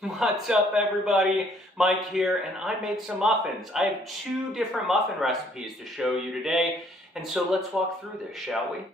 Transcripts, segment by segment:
What's up, everybody? Mike here, and I made some muffins. I have 2 different muffin recipes to show you today, and so let's walk through this, shall we?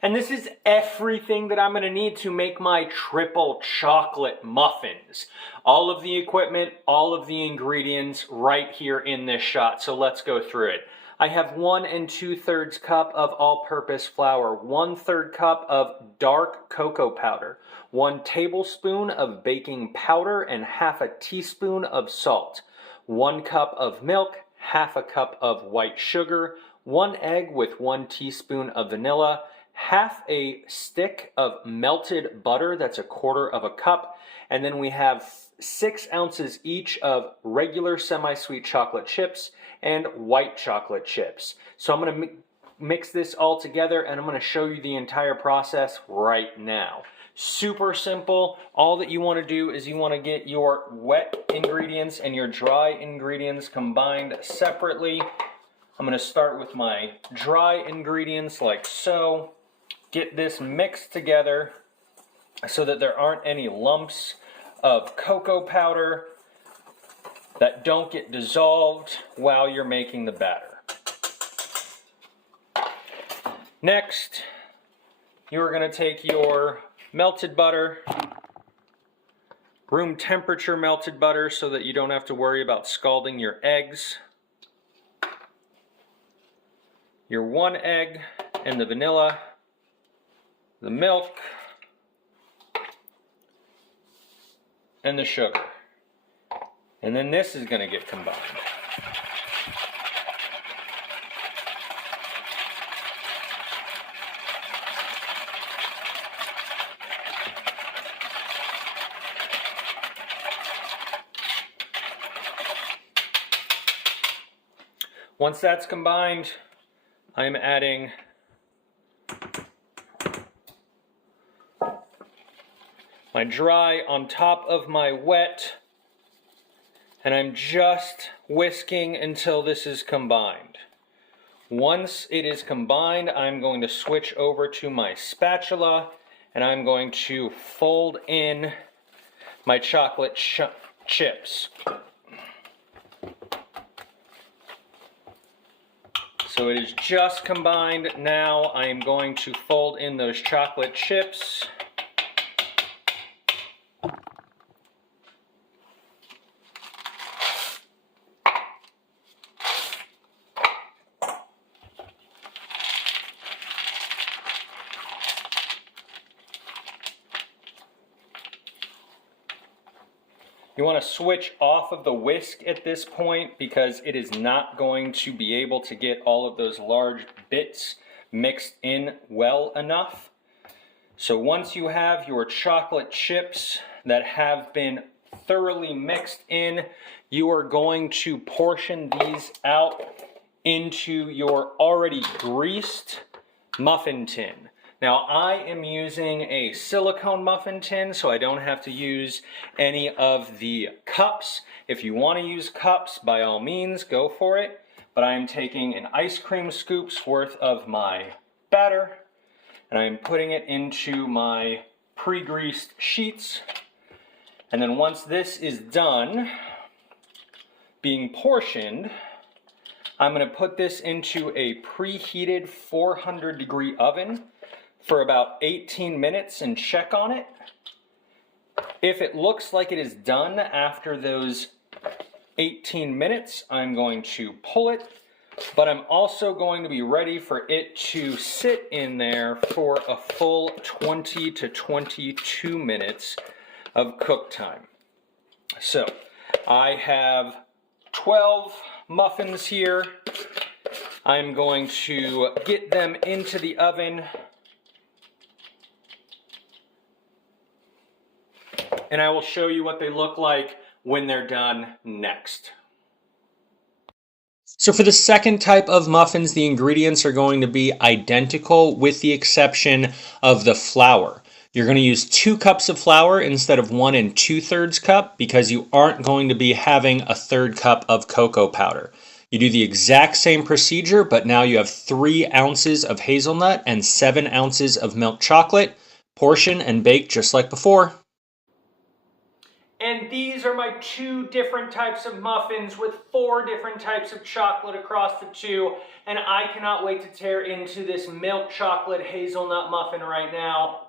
And this is everything that I'm going to need to make my triple chocolate muffins. All of the equipment, all of the ingredients right here in this shot, so let's go through it. I have 1 2/3 cup of all-purpose flour, 1/3 cup of dark cocoa powder, 1 tablespoon of baking powder, and half a teaspoon of salt, 1 cup of milk, half a cup of white sugar, 1 egg with 1 teaspoon of vanilla, half a stick of melted butter, that's 1/4 of a cup, and then we have 6 ounces each of regular semi-sweet chocolate chips and white chocolate chips. So I'm going to mix this all together, and I'm going to show you the entire process right now. Super simple. All that you want to do is you want to get your wet ingredients and your dry ingredients combined separately. I'm going to start with my dry ingredients like so. Get this mixed together so that there aren't any lumps of cocoa powder that don't get dissolved while you're making the batter. Next, you're going to take your melted butter, room temperature melted butter, so that you don't have to worry about scalding your eggs, your 1 egg and the vanilla, the milk, and the sugar. And then this is going to get combined. Once that's combined, I'm adding my dry on top of my wet, and I'm just whisking until this is combined. Once it is combined, I'm going to switch over to my spatula, and I'm going to fold in my chocolate chips. So it is just combined. Now I am going to fold in those chocolate chips. You want to switch off of the whisk at this point because it is not going to be able to get all of those large bits mixed in well enough. So once you have your chocolate chips that have been thoroughly mixed in, you are going to portion these out into your already greased muffin tin. Now I am using a silicone muffin tin, so I don't have to use any of the cups. If you want to use cups, by all means, go for it. But I am taking an ice cream scoop's worth of my batter, and I am putting it into my pre-greased sheets. And then once this is done being portioned, I'm going to put this into a preheated 400-degree oven for about 18 minutes and check on it. If it looks like it is done after those 18 minutes, I'm going to pull it, but I'm also going to be ready for it to sit in there for a full 20 to 22 minutes of cook time. So I have 12 muffins here. I'm going to get them into the oven, and I will show you what they look like when they're done next. So for the second type of muffins, the ingredients are going to be identical with the exception of the flour. You're going to use 2 cups of flour instead of 1 2/3 cup because you aren't going to be having a 1/3 cup of cocoa powder. You do the exact same procedure, but now you have 3 ounces of hazelnut and 7 ounces of milk chocolate. Portion and bake just like before. And these are my 2 different types of muffins with 4 different types of chocolate across the 2. And I cannot wait to tear into this milk chocolate hazelnut muffin right now.